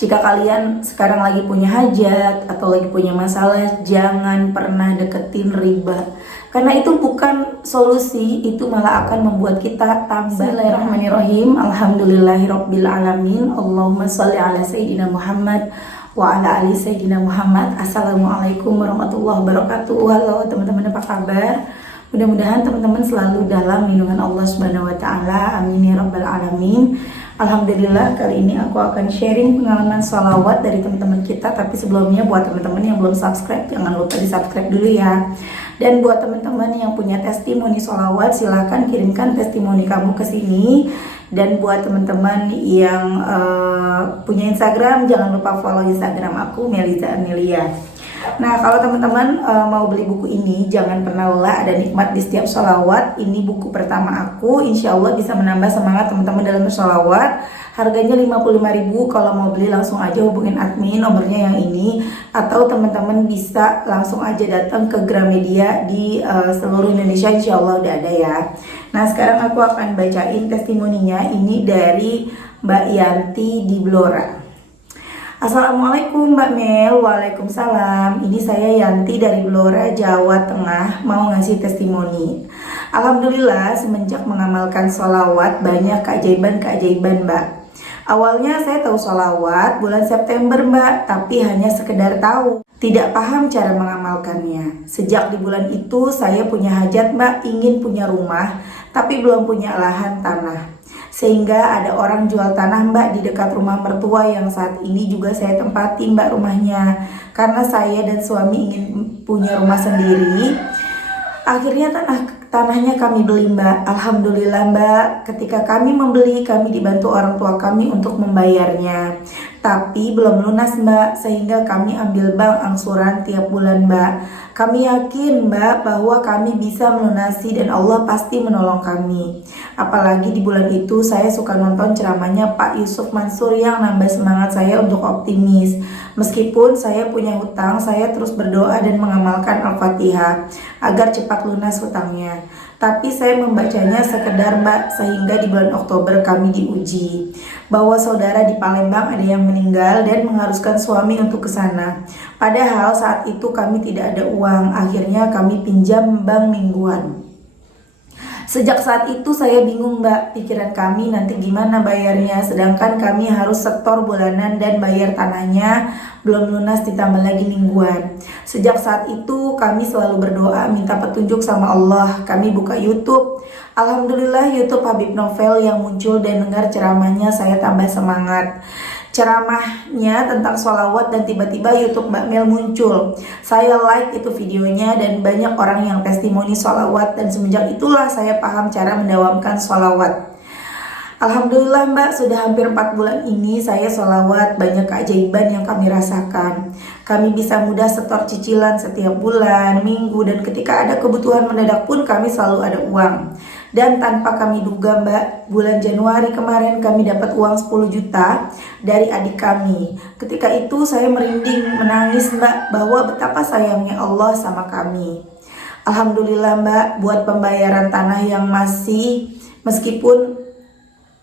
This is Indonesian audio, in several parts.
Jika kalian sekarang lagi punya hajat atau lagi punya masalah, jangan pernah deketin riba. Karena itu bukan solusi, itu malah akan membuat kita tambah. Bismillahirrahmanirrahim. Alhamdulillahirabbil alamin. Allahumma shalli ala sayyidina Muhammad wa ala ali sayyidina Muhammad. Assalamualaikum warahmatullahi wabarakatuh. Halo teman-teman, apa kabar? Mudah-mudahan teman-teman selalu dalam lindungan Allah Subhanahu wa taala. Amin ya rabbal alamin. Alhamdulillah, kali ini aku akan sharing pengalaman sholawat dari teman-teman kita. Tapi sebelumnya buat teman-teman yang belum subscribe, jangan lupa di subscribe dulu ya. Dan buat teman-teman yang punya testimoni sholawat, silahkan kirimkan testimoni kamu ke sini. Dan buat teman-teman yang punya Instagram, jangan lupa follow Instagram aku, Meliza Amelia. Nah, kalau teman-teman mau beli buku ini, jangan pernah lelah, ada nikmat di setiap sholawat. Ini buku pertama aku, insya Allah bisa menambah semangat teman-teman dalam bersholawat. Harganya 55.000, kalau mau beli langsung aja hubungin admin, nomornya yang ini. Atau teman-teman bisa langsung aja datang ke Gramedia di seluruh Indonesia, insya Allah udah ada ya. Nah, sekarang aku akan bacain testimoninya, ini dari Mbak Yanti di Blora. Assalamualaikum Mbak Mel. Waalaikumsalam. Ini saya Yanti dari Blora, Jawa Tengah, mau ngasih testimoni. Alhamdulillah, semenjak mengamalkan sholawat banyak keajaiban-keajaiban Mbak. Awalnya saya tahu sholawat bulan September Mbak, tapi hanya sekedar tahu, tidak paham cara mengamalkannya. Sejak di bulan itu saya punya hajat Mbak, ingin punya rumah, tapi belum punya lahan tanah. Sehingga ada orang jual tanah Mbak di dekat rumah mertua yang saat ini juga saya tempati Mbak rumahnya. Karena saya dan suami ingin punya rumah sendiri, akhirnya tanahnya kami beli Mbak. Alhamdulillah Mbak, ketika kami membeli, kami dibantu orang tua kami untuk membayarnya. Tapi belum lunas Mbak, sehingga kami ambil bank angsuran tiap bulan Mbak. Kami yakin Mbak bahwa kami bisa melunasi dan Allah pasti menolong kami. Apalagi di bulan itu saya suka nonton ceramahnya Pak Yusuf Mansur yang nambah semangat saya untuk optimis. Meskipun saya punya hutang, saya terus berdoa dan mengamalkan Al-Fatihah agar cepat lunas hutangnya. Tapi saya membacanya sekedar Mbak, sehingga di bulan Oktober kami diuji bahwa saudara di Palembang ada yang meninggal dan mengharuskan suami untuk ke sana. Padahal saat itu kami tidak ada uang, akhirnya kami pinjam bank mingguan. Sejak saat itu saya bingung Mbak, pikiran kami nanti gimana bayarnya, sedangkan kami harus setor bulanan dan bayar tanahnya belum lunas ditambah lagi mingguan. Sejak saat itu kami selalu berdoa minta petunjuk sama Allah. Kami buka YouTube, alhamdulillah YouTube Habib Novel yang muncul dan dengar ceramahnya saya tambah semangat. Ceramahnya tentang sholawat dan tiba-tiba YouTube Mbak Mel muncul. Saya like itu videonya dan banyak orang yang testimoni sholawat, dan semenjak itulah saya paham cara mendawamkan sholawat. Alhamdulillah Mbak, sudah hampir 4 bulan ini saya sholawat, banyak keajaiban yang kami rasakan. Kami bisa mudah setor cicilan setiap bulan, minggu, dan ketika ada kebutuhan mendadak pun kami selalu ada uang. Dan tanpa kami duga Mbak, bulan Januari kemarin kami dapat uang 10 juta dari adik kami. Ketika itu saya merinding, menangis Mbak, bahwa betapa sayangnya Allah sama kami. Alhamdulillah Mbak, buat pembayaran tanah yang masih, meskipun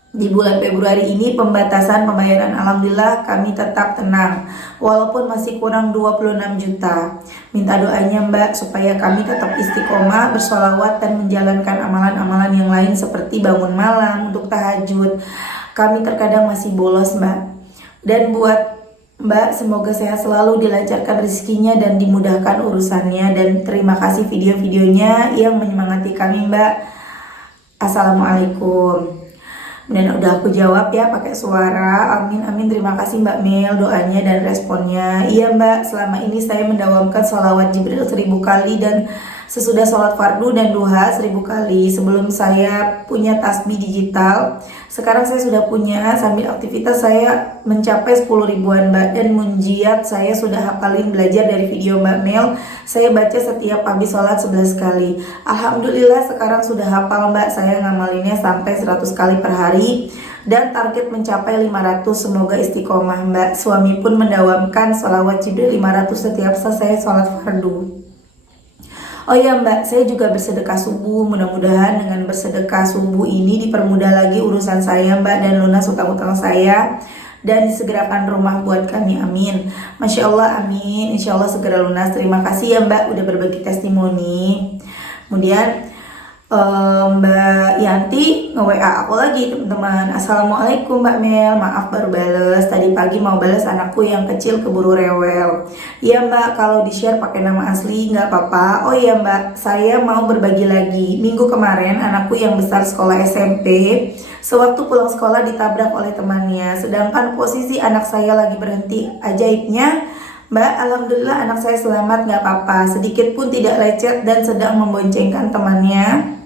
di bulan Februari ini pembatasan pembayaran, alhamdulillah kami tetap tenang walaupun masih kurang 26 juta. Minta doanya Mbak supaya kami tetap istiqomah bersholawat dan menjalankan amalan-amalan yang lain seperti bangun malam untuk tahajud. Kami terkadang masih bolos Mbak. Dan buat Mbak, semoga sehat selalu, dilancarkan rezekinya dan dimudahkan urusannya. Dan terima kasih video-videonya yang menyemangati kami Mbak. Assalamualaikum. Dan udah aku jawab ya pakai suara. Amin amin, terima kasih Mbak Mel doanya dan responnya. Iya Mbak, selama ini saya mendawamkan sholawat Jibril 1000 kali dan sesudah sholat fardu dan duha 1000 kali. Sebelum saya punya tasbih digital, sekarang saya sudah punya. Sambil aktivitas saya mencapai 10 ribuan Mbak, dan munjiat saya sudah hafalin belajar dari video Mbak Mel. Saya baca setiap habis sholat 11 kali. Alhamdulillah sekarang sudah hafal Mbak, saya ngamalinnya sampai 100 kali per hari dan target mencapai 500. Semoga istiqomah Mbak. Suami pun mendawamkan sholawat Jibril 500 setiap selesai sholat fardu. Oh ya Mbak, saya juga bersedekah subuh. Mudah-mudahan dengan bersedekah subuh ini dipermudah lagi urusan saya Mbak, dan lunas utang-utang saya. dan disegerakan rumah buat kami, amin. Masya Allah, amin. Insya Allah segera lunas. Terima kasih ya Mbak udah berbagi testimoni. Kemudian Mbak Yanti nge-WA aku lagi teman-teman. Assalamualaikum Mbak Mel, maaf baru bales. Tadi pagi mau bales anakku yang kecil keburu rewel. Iya Mbak, kalau di-share pakai nama asli nggak apa-apa. Oh iya Mbak, saya mau berbagi lagi. Minggu kemarin anakku yang besar sekolah SMP, sewaktu pulang sekolah ditabrak oleh temannya. Sedangkan posisi anak saya lagi berhenti. Ajaibnya Mbak, alhamdulillah anak saya selamat, nggak apa-apa, sedikit pun tidak lecet dan sedang memboncengkan temannya.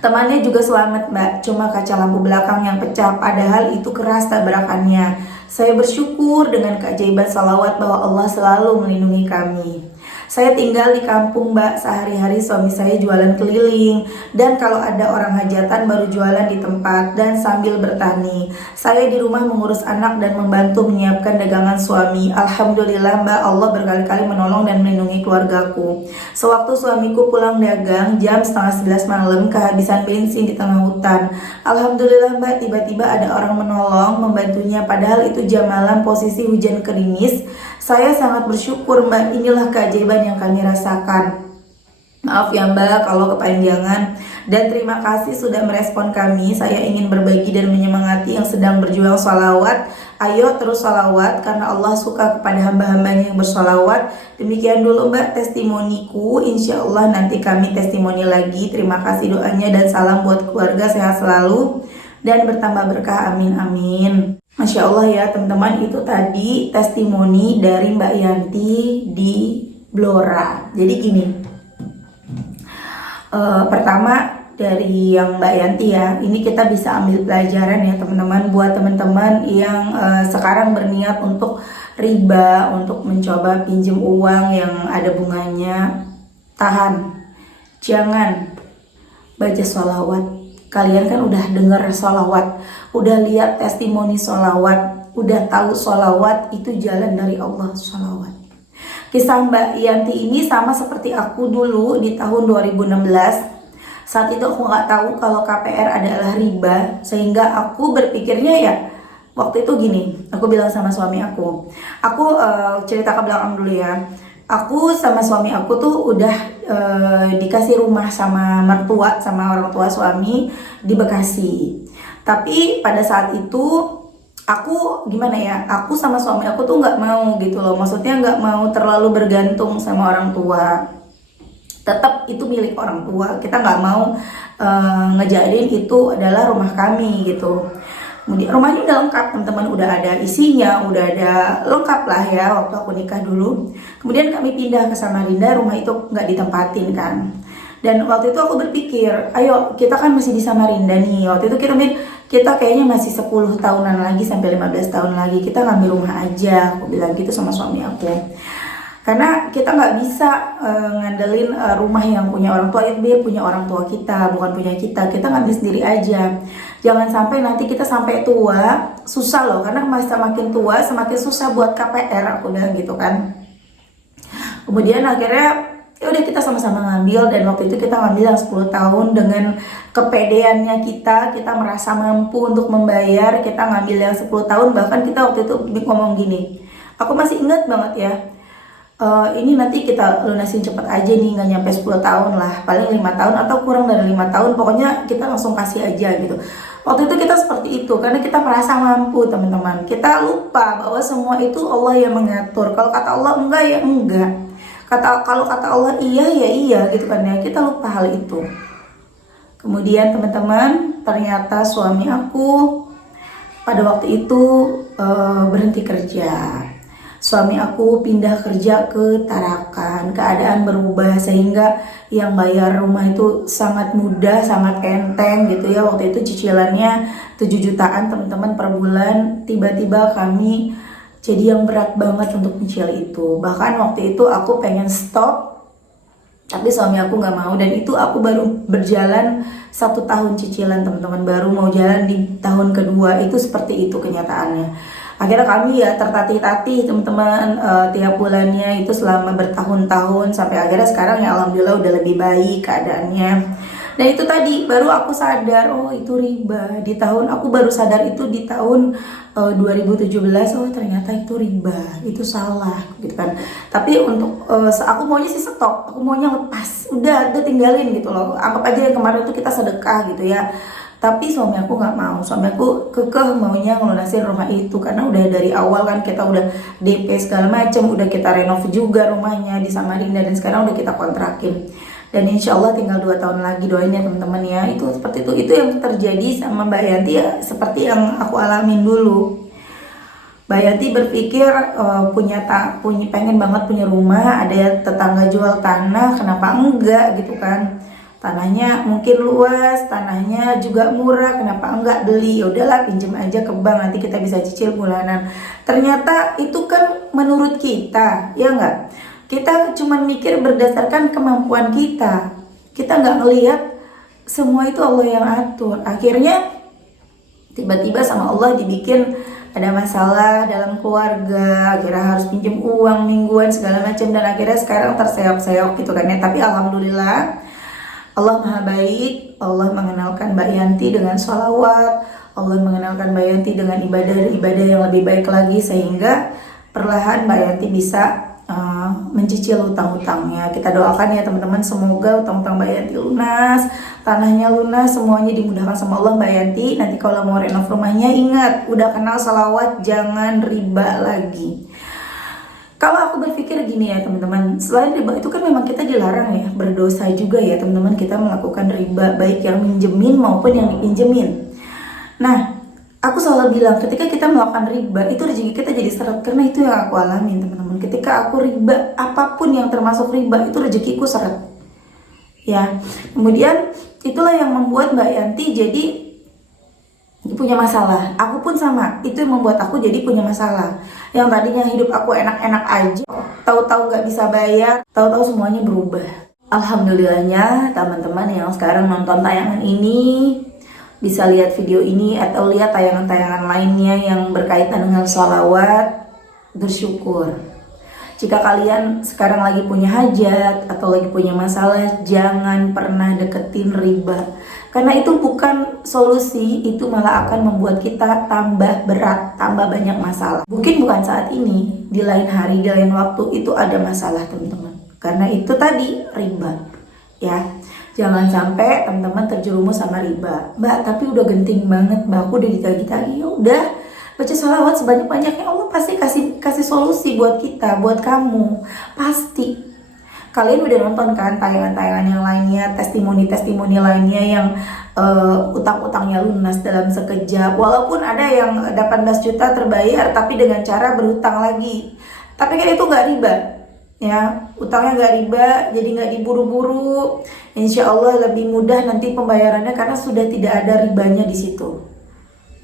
Temannya juga selamat Mbak, cuma kaca lampu belakang yang pecah, padahal itu keras tabrakannya. Saya bersyukur dengan keajaiban salawat bahwa Allah selalu melindungi kami. Saya tinggal di kampung Mbak, sehari-hari suami saya jualan keliling, dan kalau ada orang hajatan baru jualan di tempat dan sambil bertani. Saya di rumah mengurus anak dan membantu menyiapkan dagangan suami. Alhamdulillah Mbak, Allah berkali-kali menolong dan melindungi keluargaku. Sewaktu suamiku pulang dagang jam 10:30 malam, kehabisan bensin di tengah hutan. Alhamdulillah Mbak, tiba-tiba ada orang menolong, membantunya, padahal itu jam malam, posisi hujan gerimis. Saya sangat bersyukur Mbak, inilah keajaiban yang kami rasakan. Maaf ya Mbak kalau kepanjangan, dan terima kasih sudah merespon kami. Saya ingin berbagi dan menyemangati yang sedang berjuang sholawat. Ayo terus sholawat karena Allah suka kepada hamba-hambanya yang bersholawat. Demikian dulu Mbak testimoniku. Insya Allah nanti kami testimoni lagi. Terima kasih doanya dan salam buat keluarga, sehat selalu dan bertambah berkah, amin amin. Masya Allah ya teman-teman, itu tadi testimoni dari Mbak Yanti di Blora. Jadi gini, pertama dari yang Mbak Yanti ya, ini kita bisa ambil pelajaran ya teman-teman, buat teman-teman yang sekarang berniat untuk riba, untuk mencoba pinjem uang yang ada bunganya. Tahan, jangan baca sholawat. Kalian kan udah dengar sholawat, udah lihat testimoni sholawat, udah tahu sholawat itu jalan dari Allah, sholawat. Kisah Mbak Yanti ini sama seperti aku dulu di tahun 2016. Saat itu aku nggak tahu kalau KPR adalah riba, sehingga aku berpikirnya ya waktu itu gini, aku bilang sama suami aku cerita ke belakang dulu ya. Aku sama suami aku tuh udah dikasih rumah sama mertua, sama orang tua suami di Bekasi. Tapi pada saat itu aku gimana ya, aku sama suami aku tuh nggak mau gitu loh. Maksudnya nggak mau terlalu bergantung sama orang tua. Tetap itu milik orang tua. Kita nggak mau ngejadiin itu adalah rumah kami gitu. Kemudian rumahnya udah lengkap teman-teman, udah ada isinya, udah ada lengkap lah ya waktu aku nikah dulu. Kemudian kami pindah ke Samarinda, rumah itu nggak ditempatin kan. Dan waktu itu aku berpikir, ayo kita kan masih di Samarinda nih. Waktu itu kita kayaknya masih 10 tahunan lagi sampai 15 tahun lagi, kita ngambil rumah aja. Aku bilang gitu sama suami aku. Karena kita nggak bisa ngandelin rumah yang punya orang tua, itu biar punya orang tua kita, bukan punya kita. Kita ngambil sendiri aja. Jangan sampai nanti kita sampai tua susah loh, karena masa makin tua semakin susah buat KPR, aku bilang gitu kan. Kemudian akhirnya ya udah kita sama-sama ngambil, dan waktu itu kita ngambil yang 10 tahun dengan kepedeannya kita merasa mampu untuk membayar. Kita ngambil yang 10 tahun, bahkan kita waktu itu ngomong gini, aku masih ingat banget ya, ini nanti kita lunasin cepet aja nih, nggak nyampe 10 tahun lah, paling 5 tahun atau kurang dari 5 tahun, pokoknya kita langsung kasih aja gitu. Waktu itu kita seperti itu karena kita merasa mampu teman-teman. Kita lupa bahwa semua itu Allah yang mengatur. Kalau kata Allah enggak ya enggak, kalau kata Allah iya ya iya gitu kan ya, kita lupa hal itu. Kemudian teman-teman, ternyata suami aku pada waktu itu berhenti kerja. Suami aku pindah kerja ke Tarakan, keadaan berubah sehingga yang bayar rumah itu sangat mudah, sangat enteng gitu ya. Waktu itu cicilannya 7 jutaan teman-teman per bulan. Tiba-tiba kami jadi yang berat banget untuk nyicil itu. Bahkan waktu itu aku pengen stop, tapi suami aku nggak mau, dan itu aku baru berjalan 1 tahun cicilan teman-teman, baru mau jalan di tahun kedua. Itu seperti itu kenyataannya. Akhirnya kami ya tertatih-tatih teman-teman, tiap bulannya itu selama bertahun-tahun, sampai akhirnya sekarang ya alhamdulillah udah lebih baik keadaannya. Dan itu tadi baru aku sadar, oh itu riba. Aku baru sadar itu di tahun 2017, oh ternyata itu riba, itu salah gitu kan. Tapi untuk aku maunya sih stop, aku maunya lepas, udah tinggalin gitu loh. Anggap aja yang kemarin itu kita sedekah gitu ya. Tapi suami aku nggak mau, suami aku kekeh maunya ngelunasin rumah itu karena udah dari awal kan kita udah DP segala macam, udah kita renov juga rumahnya di Samarinda dan sekarang udah kita kontrakin. Dan insya Allah tinggal 2 tahun lagi, doain ya teman-teman ya. Itu seperti itu yang terjadi sama Mbak Yanti ya, seperti yang aku alamin dulu. Mbak Yanti berpikir pengen banget punya rumah, ada tetangga jual tanah, kenapa enggak gitu kan. Tanahnya mungkin luas, tanahnya juga murah, kenapa enggak beli? Ya udahlah pinjem aja ke bank, nanti kita bisa cicil bulanan. Ternyata itu kan menurut kita, ya enggak? Kita cuma mikir berdasarkan kemampuan kita. Kita nggak ngelihat semua itu Allah yang atur. Akhirnya tiba-tiba sama Allah dibikin ada masalah dalam keluarga, akhirnya harus pinjem uang mingguan segala macam, dan akhirnya sekarang terseok-seok gitu kan ya. Tapi alhamdulillah Allah Maha Baik, Allah mengenalkan Mbak Yanti dengan sholawat, Allah mengenalkan Mbak Yanti dengan ibadah yang lebih baik lagi, sehingga perlahan Mbak Yanti bisa mencicil hutang-hutangnya. Kita doakan ya teman-teman, semoga hutang-hutang Mbak Yanti lunas, tanahnya lunas, semuanya dimudahkan sama Allah Mbak Yanti. Nanti kalau mau renov rumahnya ingat, udah kenal sholawat, jangan riba lagi. Kalau aku berpikir gini ya teman-teman, selain riba itu kan memang kita dilarang ya, berdosa juga ya teman-teman kita melakukan riba, baik yang minjemin maupun yang dipinjemin. Nah, aku selalu bilang ketika kita melakukan riba, itu rezeki kita jadi seret, karena itu yang aku alamin teman-teman. Ketika aku riba, apapun yang termasuk riba, itu rezekiku seret. Ya, kemudian itulah yang membuat Mbak Yanti jadi punya masalah. Aku pun sama, itu yang membuat aku jadi punya masalah. Yang tadinya hidup aku enak-enak aja, tahu-tahu nggak bisa bayar, tahu-tahu semuanya berubah. Alhamdulillahnya teman-teman yang sekarang nonton tayangan ini bisa lihat video ini atau lihat tayangan-tayangan lainnya yang berkaitan dengan sholawat, bersyukur. Jika kalian sekarang lagi punya hajat atau lagi punya masalah, jangan pernah deketin riba. Karena itu bukan solusi, itu malah akan membuat kita tambah berat, tambah banyak masalah. Mungkin bukan saat ini, di lain hari, di lain waktu itu ada masalah teman-teman. Karena itu tadi riba, ya. Jangan sampai teman-teman terjerumus sama riba. Mbak, tapi udah genting banget, Mbak, aku udah ditagi-tagi. Ya udah, baca sholawat sebanyak-banyaknya, Allah pasti kasih solusi buat kita, buat kamu. Pasti. Kalian udah nonton kan tayangan-tayangan yang lainnya, testimoni-testimoni lainnya yang utang-utangnya lunas dalam sekejap. Walaupun ada yang 18 juta terbayar tapi dengan cara berhutang lagi. Tapi kan itu nggak riba. Ya, utangnya nggak riba, jadi nggak diburu-buru. Insya Allah lebih mudah nanti pembayarannya karena sudah tidak ada ribanya di situ.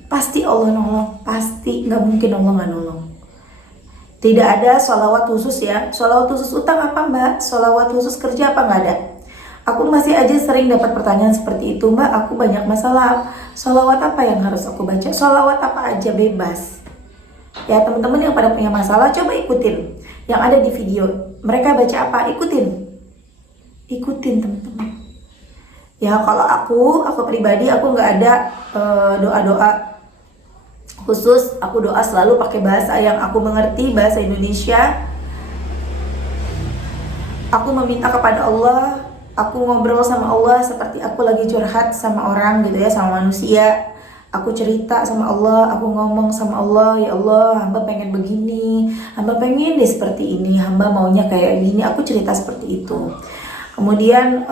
Pasti Allah nolong, pasti, nggak mungkin Allah nggak nolong. Tidak ada sholawat khusus ya. Sholawat khusus utang apa Mbak? Sholawat khusus kerja apa nggak ada? Aku masih aja sering dapat pertanyaan seperti itu, Mbak. Aku banyak masalah. Sholawat apa yang harus aku baca? Sholawat apa aja bebas. Ya teman-teman yang pada punya masalah, coba ikutin yang ada di video. Mereka baca apa? Ikutin teman-teman. Ya kalau aku pribadi aku nggak ada doa-doa khusus. Aku doa selalu pakai bahasa yang aku mengerti, bahasa Indonesia. Aku meminta kepada Allah, aku ngobrol sama Allah seperti aku lagi curhat sama orang gitu ya, sama manusia. Aku cerita sama Allah, aku ngomong sama Allah, ya Allah, hamba pengen begini, hamba pengen deh seperti ini, hamba maunya kayak gini. Aku cerita seperti itu. Kemudian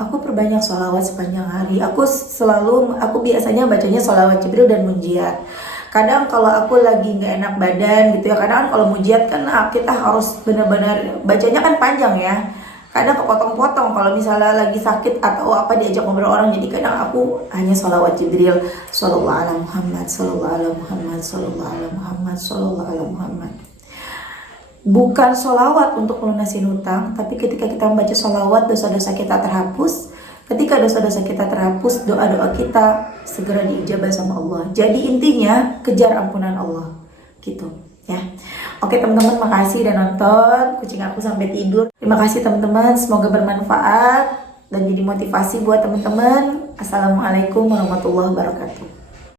aku perbanyak sholawat sepanjang hari. Aku biasanya bacanya sholawat Jibril dan Munjiat. Kadang kalau aku lagi nggak enak badan gitu ya, kadang kalau mujiat kan kita harus benar-benar bacanya kan panjang ya. Kadang kepotong-potong kalau misalnya lagi sakit atau apa diajak ngobrol orang, jadi kadang aku hanya sholawat Jibril, Sallallahu ala Muhammad, Sallallahu ala Muhammad, Sallallahu ala Muhammad, Sallallahu ala Muhammad. Bukan sholawat untuk melunasin hutang, tapi ketika kita membaca sholawat, dosa-dosa kita terhapus. Ketika dosa-dosa kita terhapus, doa-doa kita segera diijabah sama Allah. Jadi intinya kejar ampunan Allah, gitu ya. Oke teman-teman, makasih udah nonton. Kucing aku sampai tidur. Terima kasih teman-teman, semoga bermanfaat. dan jadi motivasi buat teman-teman. Assalamualaikum warahmatullahi wabarakatuh.